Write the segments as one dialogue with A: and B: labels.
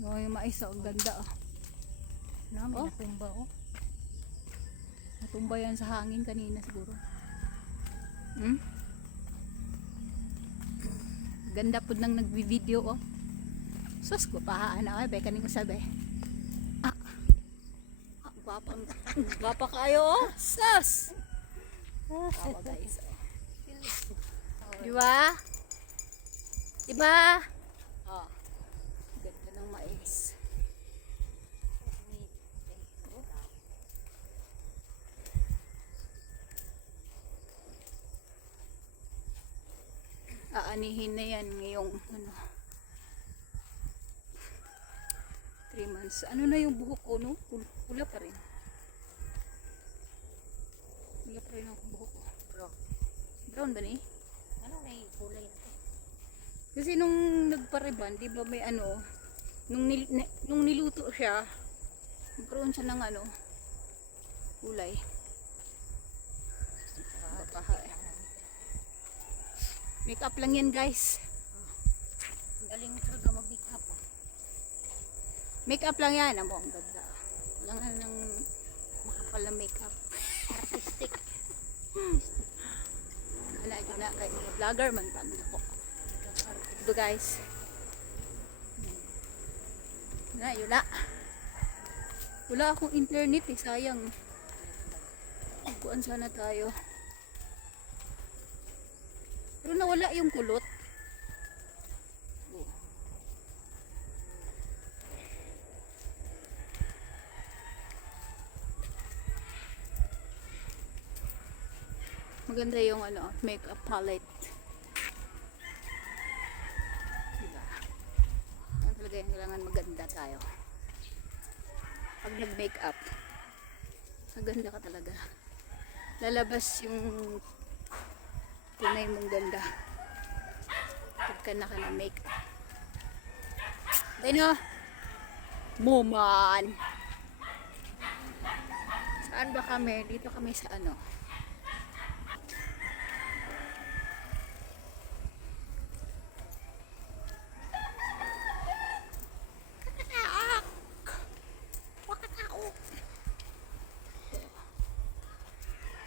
A: Oh, yung mais oh, ang ganda oh.
B: Namin
A: Oh.
B: natumba oh.
A: Natumba yan sa hangin kanina siguro. Hmm? Ganda po nang nagbi-video oh. Sus ko pa ano ay be kaning sabi. Ah. Ah, gwapa gwapa kayo oh. Sus. Tawa guys. Oh. Di ba? Di ba? Oh. Ganda ng mais. Aanihin na yan ngayong ano 3 months. Ano na yung buhok ko no? Pul- pula pa rin. Pula pa rin ang buhok ko.
B: Bro,
A: brown ba ni?
B: ano na yung kulay na to?
A: kasi nung nagpariban di ba may ano nung, nil, ni- nung niluto siya nagkaroon siya ng ano kulay. Baka, eh. Make up lang yan guys
B: galing talaga mag-make up oh.
A: Make up lang yan. Amo, ang ganda. Kailangan ng makapal na make up.
B: Artistic.
A: Wala ko na kay mga vlogger man tanda ko. Ito guys. Na, yun na. Wala akong internet eh, sayang. Kuan sana tayo. Pero nawala yung kulot. Maganda yung ano, makeup palette. Diba? Yan talaga yung kailangan maganda tayo. Pag nag-makeup, maganda ka talaga. Lalabas yung tunay mong ganda. Pagka naka na makeup. Dino! Muman! Saan ba kami? Dito kami sa ano?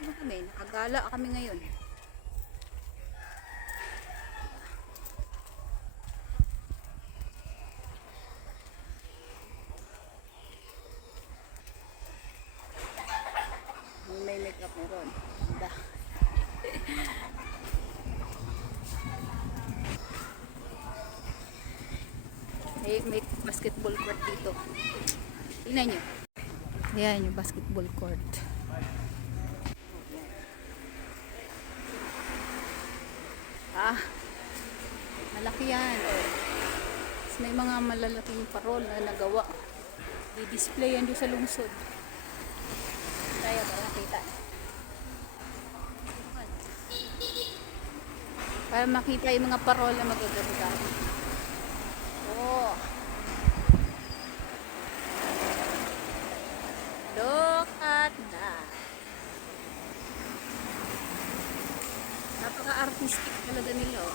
A: Ano kami? Nakagala kami ngayon. May may makeup meron. Ganda. May, may basketball court dito. Tingnan nyo. Ayan yung basketball court. Ah, malaki yan. Tapos may mga malalaking parol na nagawa. Di-display yan doon sa lungsod. Kaya para makita. Para makita yung mga parol na magaganda. Napaka-artistic talaga nila. Oh.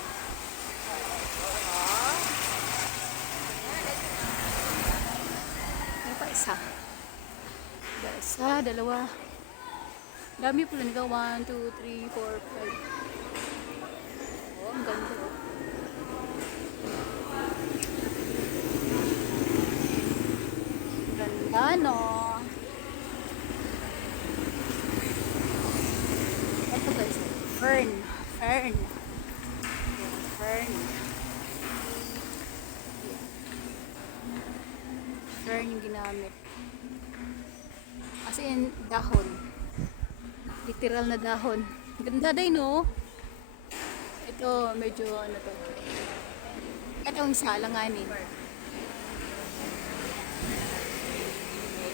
A: May pa isa. Diba, Isa, dalawa. Dami pala nila. 1, 2, 3, 4, 5. Oh, ang ganda. Oh. Ganda, no? Ito guys, fern. Fern. Yan, fern. Yung ginamit. As in, dahon. Literal na dahon. Ganda din, no? Ito, medyo ano to. Itong isa, langanin.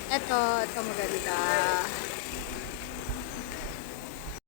A: Ito, ito maganda.